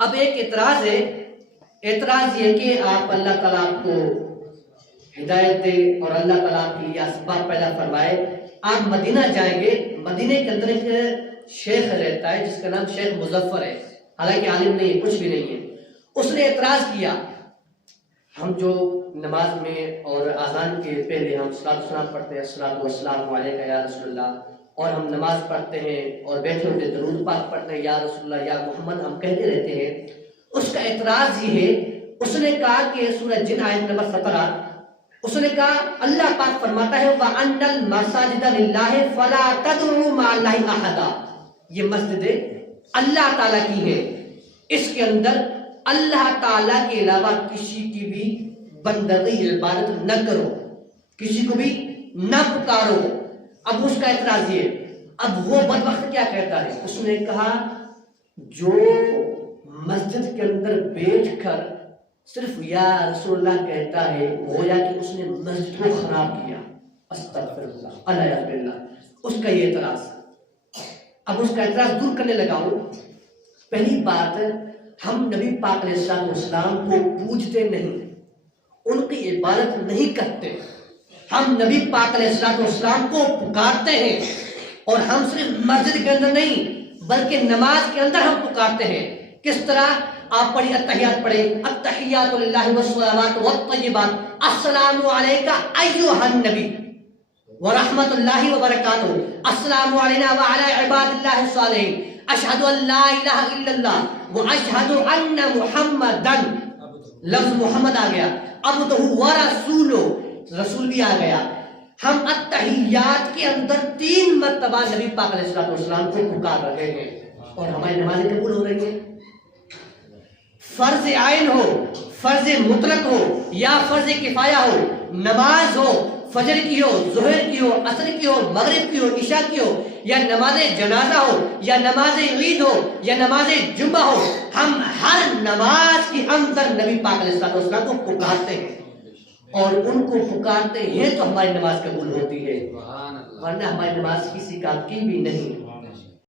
اب ایک اعتراض ہے، اعتراض یہ کہ آپ اللہ تعالیٰ آپ کو ہدایت دے اور اللہ تعالیٰ کے لیے اسباب پیدا فرمائے، آپ مدینہ جائیں گے، مدینہ کے اندر ایک شیخ رہتا ہے جس کا نام شیخ مظفر ہے، حالانکہ عالم نہیں ہے، کچھ بھی نہیں ہے۔ اس نے اعتراض کیا، ہم جو نماز میں اور اذان کے پہلے ہم صلاۃ والسلام پڑھتے ہیں، الصلاۃ والسلام علیک یا رسول اللہ، اور ہم نماز پڑھتے ہیں اور بیٹھے ہوتے درود پاک پڑھتے ہیں، یا رسول اللہ یا محمد ہم کہتے رہتے ہیں۔ اس کا اعتراض یہ ہے، اس نے کہا کہ سورہ جن آیت نمبر 17، اس نے کہا اللہ پاک فرماتا ہے وَأَنَّ الْمَسَاجِدَ لِلَّهِ فَلَا تَدْعُوا مَعَ اللَّهِ أَحَدًا، یہ مسجد اللہ تعالیٰ کی ہے، اس کے اندر اللہ تعالیٰ کے علاوہ کسی کی بھی بندگی عبادت نہ کرو، کسی کو بھی نہ پکارو۔ اب اس کا اعتراض یہ، اب وہ بدبخت کیا کہتا ہے، اس نے کہا جو مسجد کے اندر بیٹھ کر صرف یا رسول اللہ کہتا ہے، گویا کہ اس نے مسجد کو خراب کیا، استغفر اللہ علیہ باللہ، اس کا یہ اعتراض۔ اب اس کا اعتراض دور کرنے لگا ہوں۔ پہلی بات، ہم نبی پاک علیہ السلام کو پوجتے نہیں، ان کی عبادت نہیں کرتے، ہم نبی پاک علیہ السلام کو پکارتے ہیں، اور ہم صرف مسجد کے اندر نہیں بلکہ نماز کے اندر ہم پکارتے ہیں۔ کس طرح؟ آپ پڑھی التحیات پڑھیں، التحیات للہ والصلوات والطیبات، السلام علیکہ ایھا النبی ورحمۃ اللہ وبرکاتہ، السلام علینا وعلی عباد اللہ الصالحین، اشہد ان لا الہ الا اللہ واشہد ان محمدن، لفظ محمد آ گیا، عبدہ ورسولہ، رسول بھی آ گیا۔ ہم التحیات کے اندر 3 مرتبہ نبی پاک علیہ السلام کو پکار رہے ہیں، اور ہماری نمازیں قبول ہو رہی ہیں۔ فرض عین ہو، فرض مطلق ہو یا فرض کفایہ ہو، نماز ہو، فجر کی ہو، ظہر کی ہو، عصر کی ہو، مغرب کی ہو، عشاء کی ہو، یا نماز جنازہ ہو، یا نماز عید ہو، یا نماز جمعہ ہو، ہم ہر نماز کے اندر نبی پاک علیہ السلام کو پکارتے ہیں، اور ان کو پکارتے ہیں تو ہماری نماز قبول ہوتی ہے، ورنہ ہماری نماز کسی کام کی بھی نہیں۔